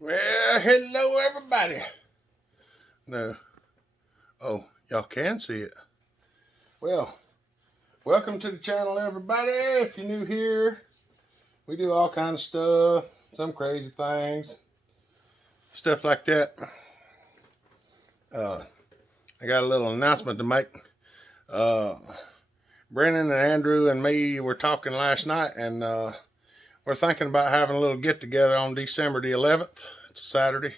Well, hello everybody. No. Oh, y'all can see it. Well, welcome to the channel, everybody. If you're new here, we do all kinds of stuff, some crazy things, stuff like that. I got a little announcement to make. Brennan and Andrew and me were talking last night, and we're thinking about having a little get together on December the 11th. It's a Saturday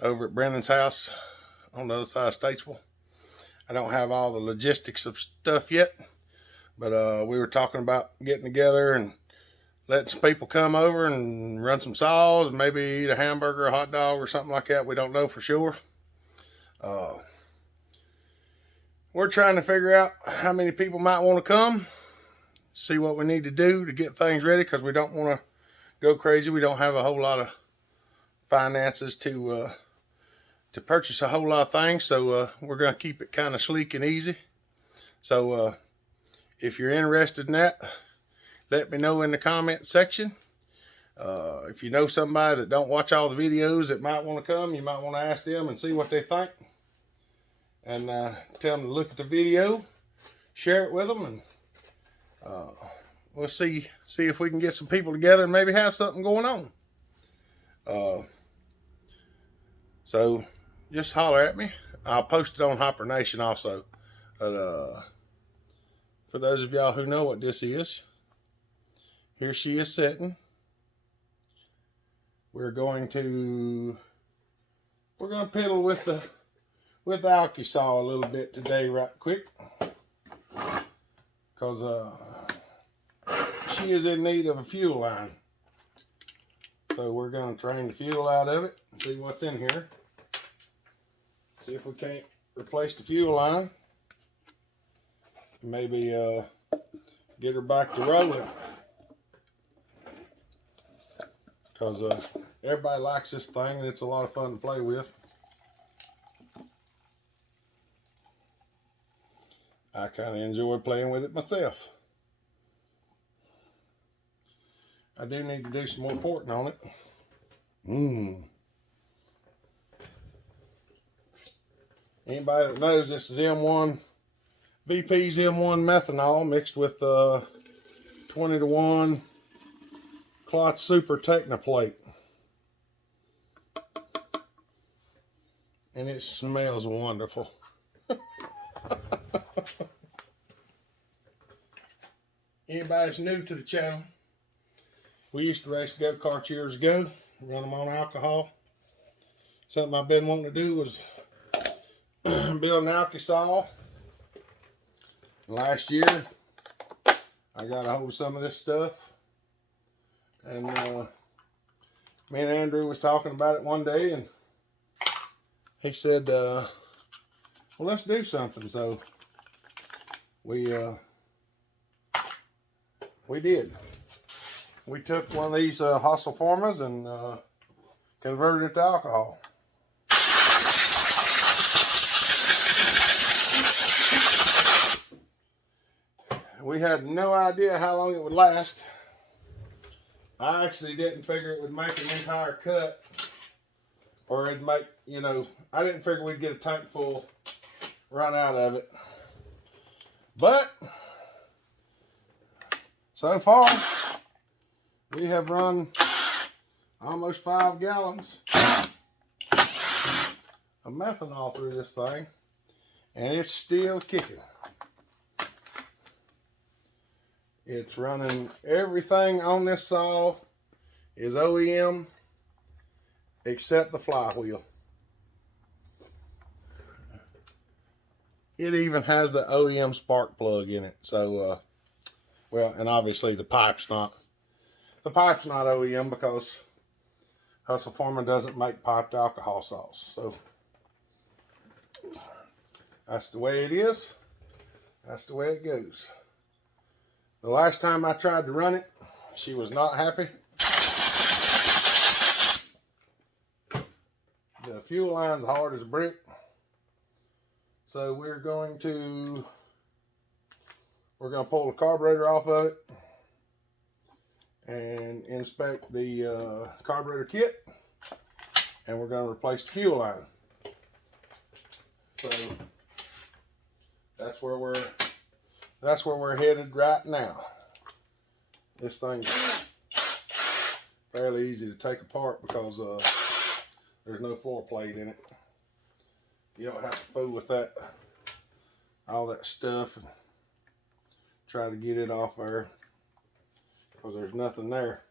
over at Brennan's house on the other side of Statesville. I don't have all the logistics of stuff yet, but we were talking about getting together and letting some people come over and run some saws and maybe eat a hamburger, a hot dog, or something like that. We don't know for sure. We're trying to figure out how many people might want to come, see what we need to do to get things ready, because we don't want to go crazy. We don't have a whole lot of finances to purchase a whole lot of things, so we're going to keep it kind of sleek and easy. So if you're interested in that, let me know in the comment section. If you know somebody that don't watch all the videos that might want to come, you might want to ask them and see what they think, and tell them to look at the video, share it with them, and we'll see if we can get some people together and maybe have something going on. So just holler at me. I'll post it on Hopper Nation also. But for those of y'all who know what this is, here she is sitting. We're going to piddle with the Alky saw a little bit today, right quick, because she is in need of a fuel line. So we're going to drain the fuel out of it and see what's in here. See if we can't replace the fuel line. Maybe get her back to rolling. Because everybody likes this thing and it's a lot of fun to play with. I kind of enjoy playing with it myself. I do need to do some more porting on it. Anybody that knows, this is M1, VP's M1 methanol mixed with 20-to-1 Clot Super Technoplate. And it smells wonderful. Anybody that's new to the channel, we used to race go-karts years ago, run them on alcohol. Something I've been wanting to do was build an Alky saw. Last year, I got a hold of some of this stuff, and me and Andrew was talking about it one day, and he said, well, let's do something. So we did. We took one of these Hosselformas and converted it to alcohol. We had no idea how long it would last. I actually didn't figure it would make an entire cut, or it'd make, I didn't figure we'd get a tank full run out of it. But so far, we have run almost 5 gallons of methanol through this thing, and it's still kicking. It's running, everything on this saw is OEM except the flywheel. It even has the OEM spark plug in it. So, well, and obviously the pipe's not OEM because Husqvarna doesn't make piped alcohol saws. So that's the way it is. That's the way it goes. The last time I tried to run it, she was not happy. The fuel line's hard as a brick. So we're going to pull the carburetor off of it and inspect the carburetor kit and we're going to replace the fuel line. So that's where we're headed right now. This thing's fairly easy to take apart because there's no floor plate in it. You don't have to fool with that, all that stuff, and try to get it off there because there's nothing there.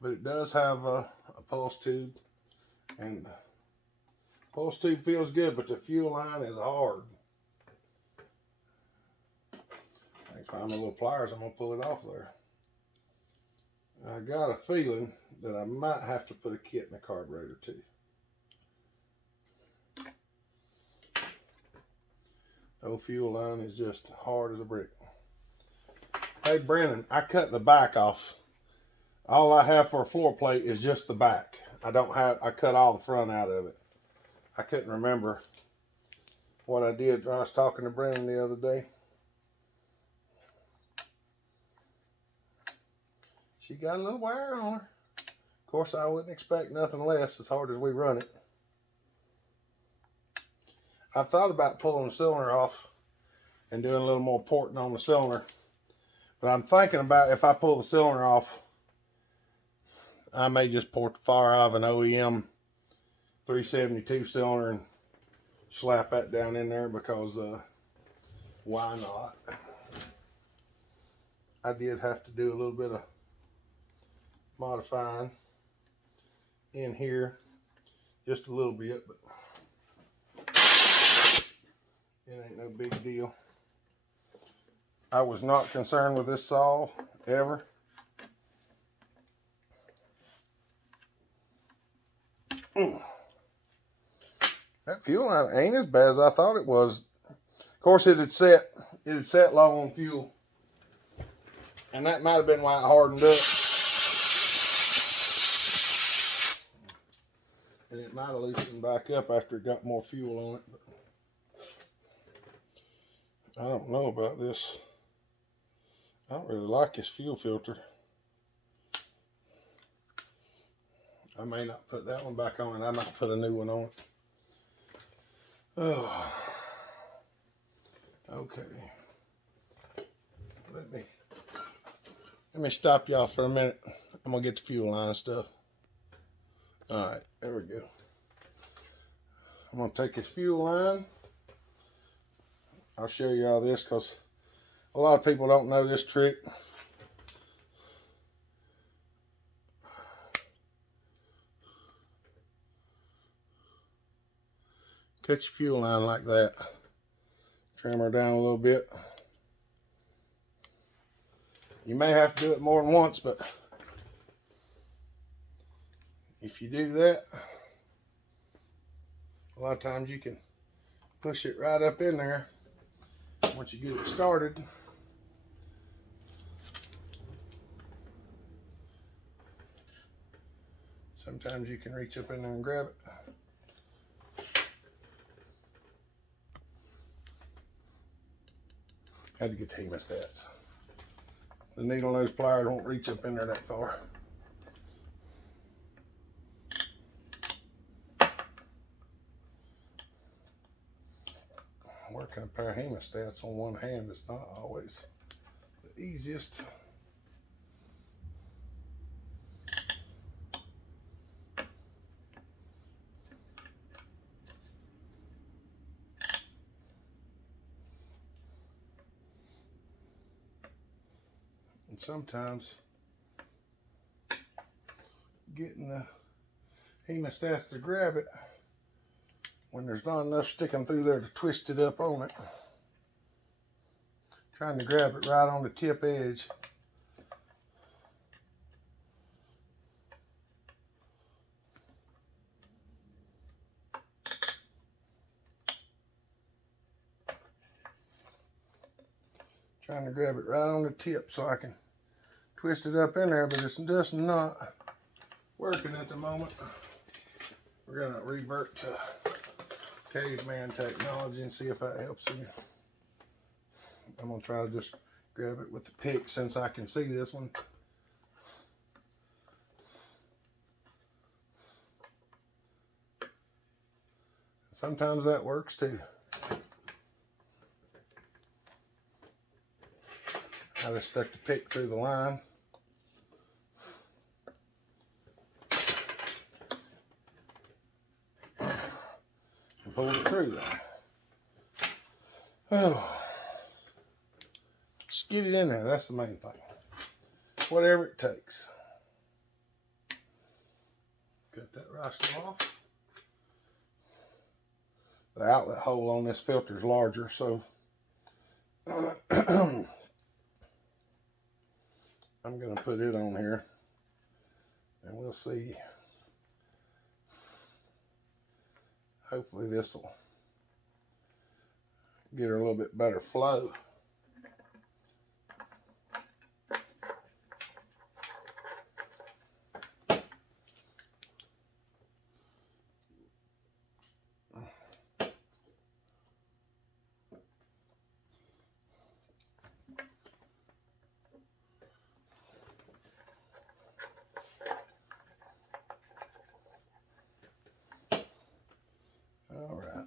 But it does have a pulse tube, and the pulse tube feels good, but the fuel line is hard. I can find my little pliers, I'm gonna pull it off there. I got a feeling that I might have to put a kit in the carburetor too. The old fuel line is just hard as a brick. Hey Brennan, I cut the back off. All I have for a floor plate is just the back. I cut all the front out of it. I couldn't remember what I did when I was talking to Brennan the other day. She got a little wear on her. Of course, I wouldn't expect nothing less as hard as we run it. I've thought about pulling the cylinder off and doing a little more porting on the cylinder. But I'm thinking about if I pull the cylinder off, I may just port the fire out of an OEM 372 cylinder and slap that down in there because why not? I did have to do a little bit of modifying in here, just a little bit, but it ain't no big deal. I was not concerned with this saw ever. That fuel line ain't as bad as I thought it was. Of course, it had set low on fuel, and that might have been why it hardened up. And it might have loosened back up after it got more fuel on it. But I don't know about this. I don't really like this fuel filter. I may not put that one back on, and I might put a new one on it. Oh, okay. Let me stop y'all for a minute. I'm gonna get the fuel line stuff. All right, there we go. I'm gonna take this fuel line. I'll show you all this because a lot of people don't know this trick. Cut your fuel line like that. Trim her down a little bit. You may have to do it more than once, but if you do that, a lot of times you can push it right up in there once you get it started. Sometimes you can reach up in there and grab it. Had to get the hemostats. The needle nose pliers won't reach up in there that far. Working a pair of hemostats on one hand is not always the easiest. And sometimes getting the hemostats to grab it when there's not enough sticking through there to twist it up on it. Trying to grab it right on the tip edge. Trying to grab it right on the tip so I can twist it up in there, but it's just not working at the moment. We're gonna revert to caveman technology and see if that helps you. I'm gonna try to just grab it with the pick since I can see this one. Sometimes that works too. I just stuck the pick through the line. And pulled it through there. Oh. Just get it in there, that's the main thing. Whatever it takes. Cut that rascal off. The outlet hole on this filter is larger, so I'm going to put it on here and we'll see. Hopefully this will get her a little bit better flow.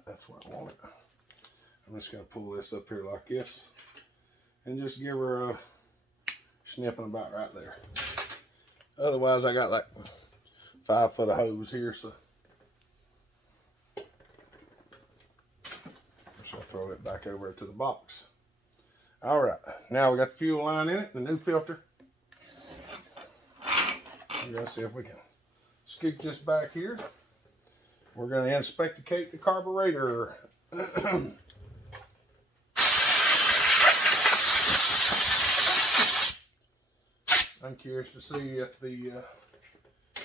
That's what I want it. I'm just going to pull this up here like this and just give her a snipping about right there. Otherwise, I got like 5 foot of hose here, so I'm just going to throw it back over to the box. All right, now we got the fuel line in it, the new filter. We're going to see if we can scoot this back here. We're going to inspecticate the carburetor. I'm curious to see if the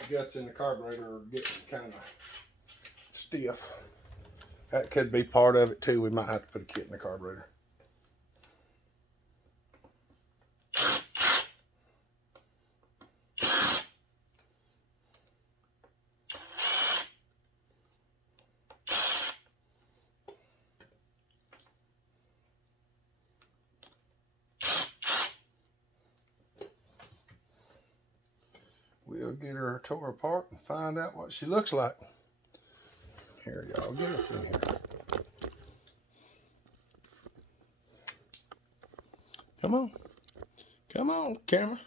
guts in the carburetor are getting kind of stiff. That could be part of it too. We might have to put a kit in the carburetor. We'll get her tore apart and find out what she looks like. Here, y'all, get up in here. Come on. Come on, camera.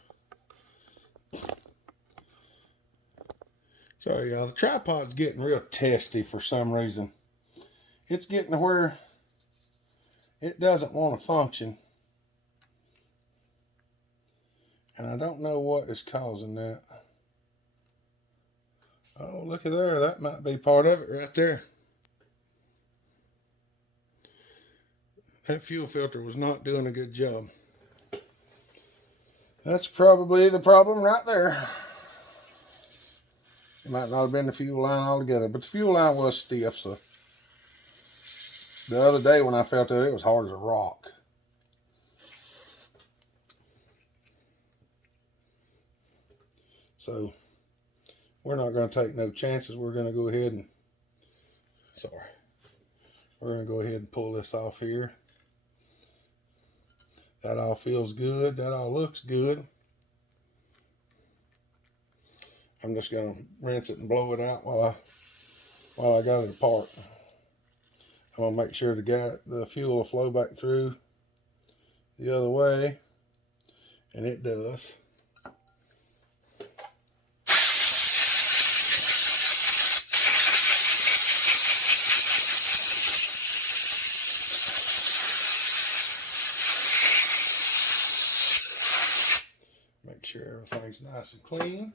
Sorry, y'all. The tripod's getting real testy for some reason. It's getting to where it doesn't want to function. And I don't know what is causing that. Oh, look at there. That might be part of it right there. That fuel filter was not doing a good job. That's probably the problem right there. It might not have been the fuel line altogether, but the fuel line was stiff, so. The other day when I felt it, it was hard as a rock. So, we're not going to take no chances. We're going to go ahead and, we're going to go ahead and pull this off here. That all feels good. That all looks good. I'm just going to rinse it and blow it out while I got it apart. I'm going to make sure the fuel will flow back through the other way. And it does. Make sure everything's nice and clean.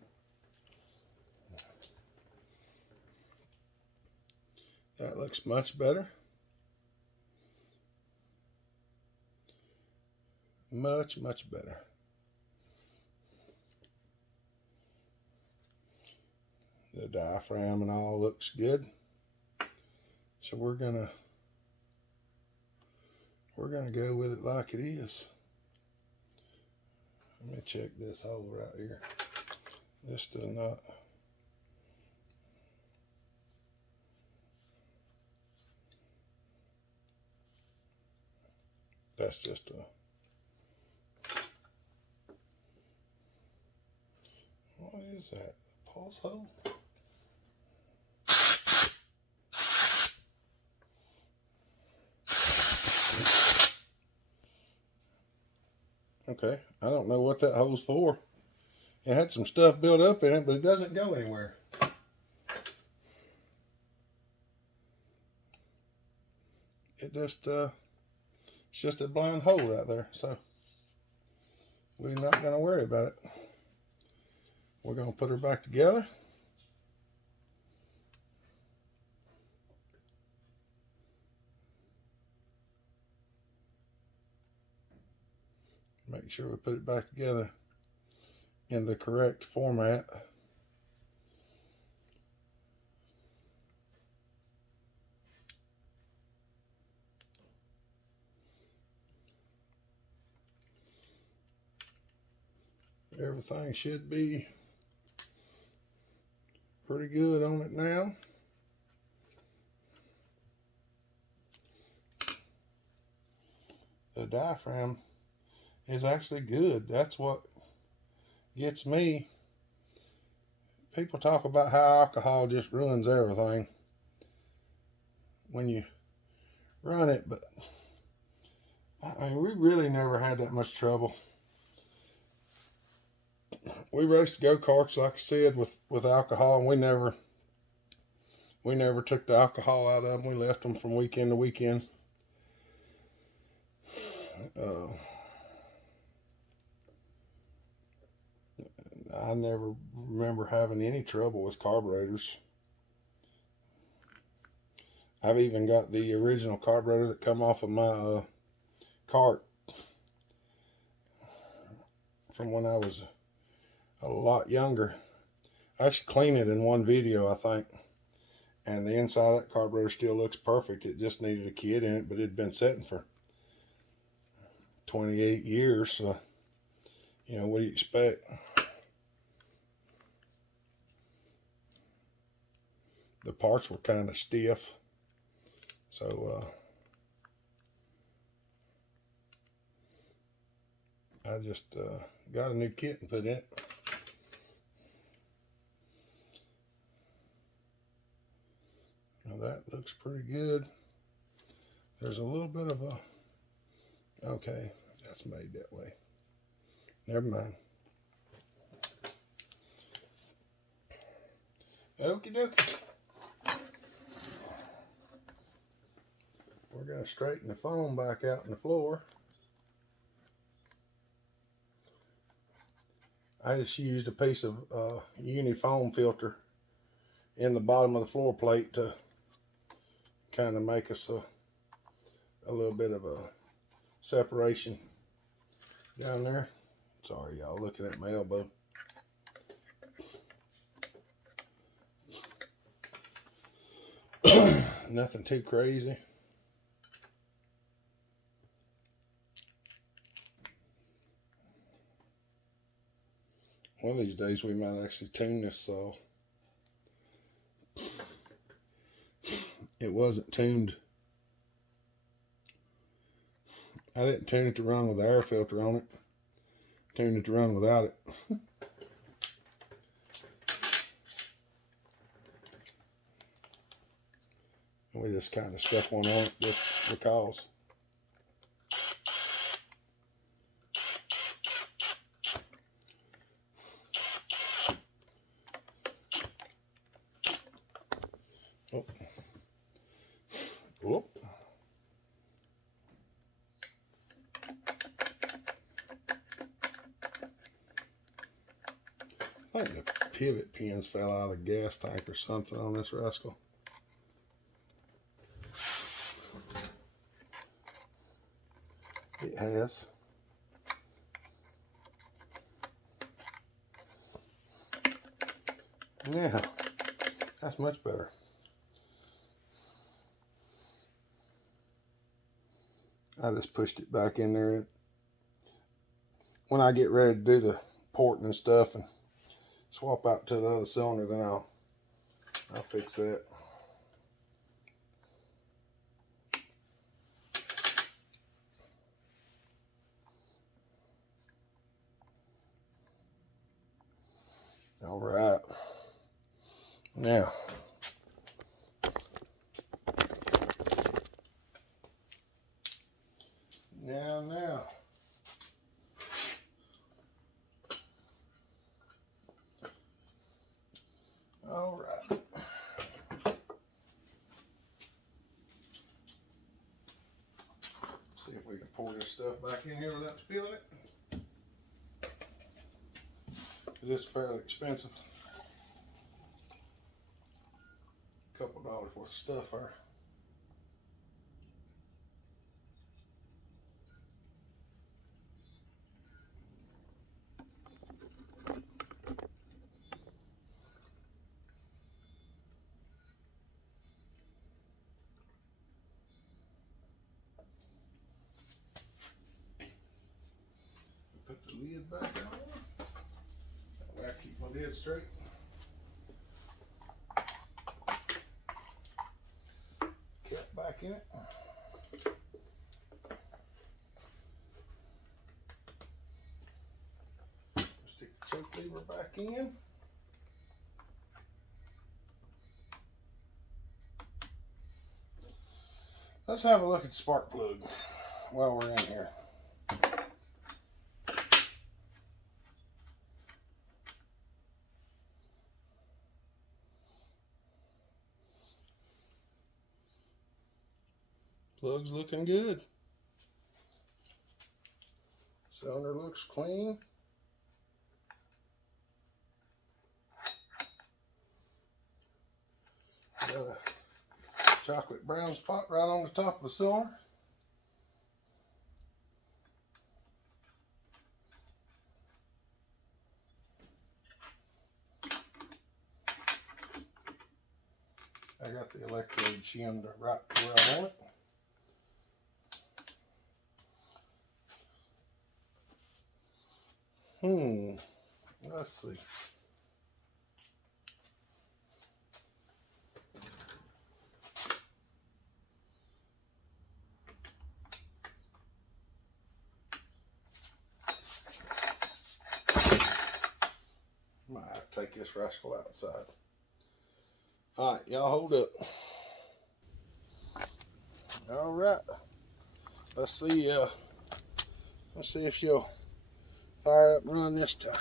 That looks much better. Much, much better. The diaphragm and all looks good. So we're gonna go with it like it is. Let me check this hole right here. This does not. That's just a. What is that? Pulse hole? Okay, I don't know what that hole's for. It had some stuff built up in it, but it doesn't go anywhere. It just, it's just a blind hole right there. So we're not going to worry about it. We're going to put her back together. Make sure we put it back together in the correct format. Everything should be pretty good on it now. The diaphragm is actually good. That's what gets me. People talk about how alcohol just ruins everything when you run it, but I mean, we really never had that much trouble. We raced go-karts, like I said, with alcohol, and we never took the alcohol out of them. We left them from weekend to weekend. I never remember having any trouble with carburetors. I've even got the original carburetor that come off of my cart from when I was a lot younger. I actually cleaned it in one video, I think, and the inside of that carburetor still looks perfect. It just needed a kit in it, but it had been sitting for 28 years, so you know, what do you expect? The parts were kind of stiff, so I just got a new kit and put in it. Now that looks pretty good. There's a little bit of a, okay, that's made that way. Never mind. Okie dokie. We're going to straighten the foam back out in the floor. I just used a piece of uni foam filter in the bottom of the floor plate to kind of make us a little bit of a separation down there. Sorry, y'all, looking at my elbow. Nothing too crazy. One of these days we might actually tune this saw. It wasn't tuned. I didn't tune it to run with the air filter on it. Tuned it to run without it. We just kind of stuck one on it just because. Oh. Oh. I think the pivot pins fell out of the gas tank or something on this rascal. It has. Yeah, that's much better. I just pushed it back in there. When I get ready to do the porting and stuff and swap out to the other cylinder, then I'll fix that. All right. Now, in here without spilling it. This is fairly expensive. A couple dollars worth of stuff there. Put the lid back on. That way I keep my lid straight. Cut back in it. Stick the choke lever back in. Let's have a look at the spark plug while we're in here. Plug's looking good. Cylinder looks clean. Got a chocolate brown spot right on the top of the cylinder. I got the electrode shimmed right to where I want it. Let's see. Might have to take this rascal outside. All right, y'all hold up. All right. Let's see if she'll fire up and run this time.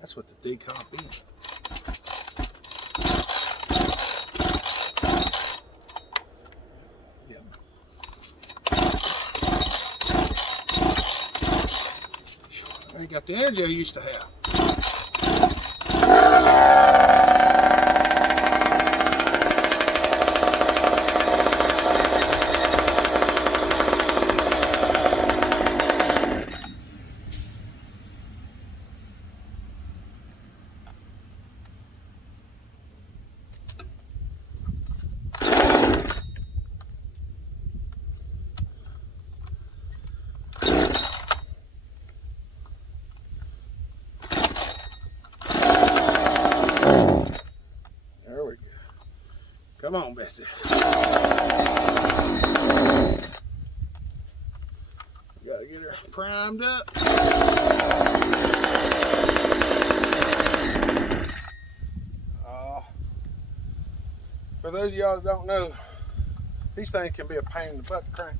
That's what the decomp is. Yep. I ain't got the energy I used to have. Come on, Bessie. Gotta get her primed up. For those of y'all that don't know, these things can be a pain in the butt to crank.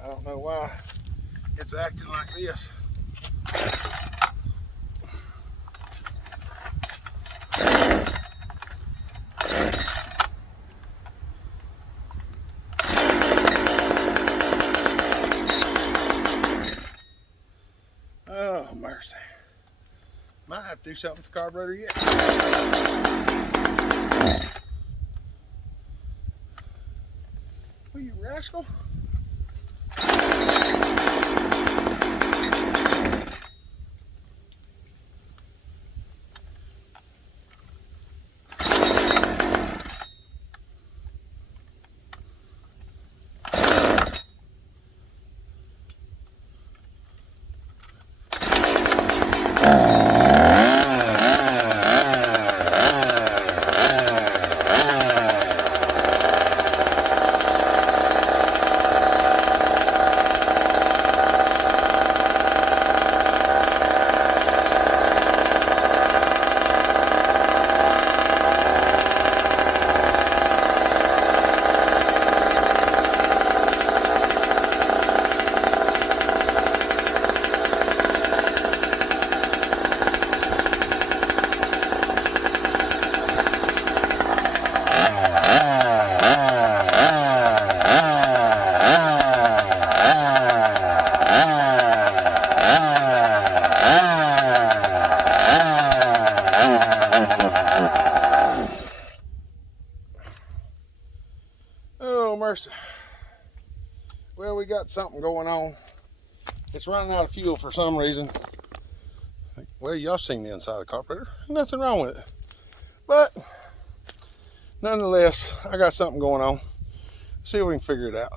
I don't know why it's acting like this. Oh, mercy. Might have to do something with the carburetor yet. Well, you rascal. mercy. Well, we got something going on. It's running out of fuel for some reason. Well, y'all seen the inside of the carburetor. Nothing wrong with it. But nonetheless, I got something going on. See if we can figure it out.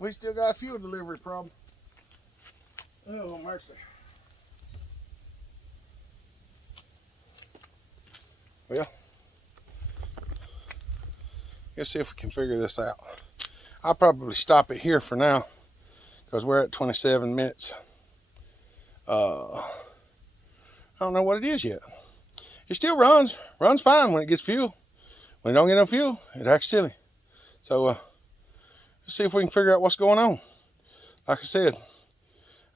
We still got a fuel delivery problem. Oh, mercy. Well, let's see if we can figure this out. I'll probably stop it here for now because we're at 27 minutes. I don't know what it is yet. It still runs fine when it gets fuel. When it don't get no fuel, it acts silly. So let's see if we can figure out what's going on. Like I said,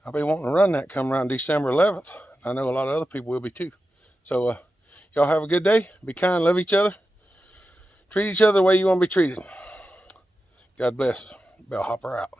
I'll be wanting to run that come around December 11th. I know a lot of other people will be too. So y'all have a good day. Be kind, love each other. Treat each other the way you want to be treated. God bless. Bellhopper out.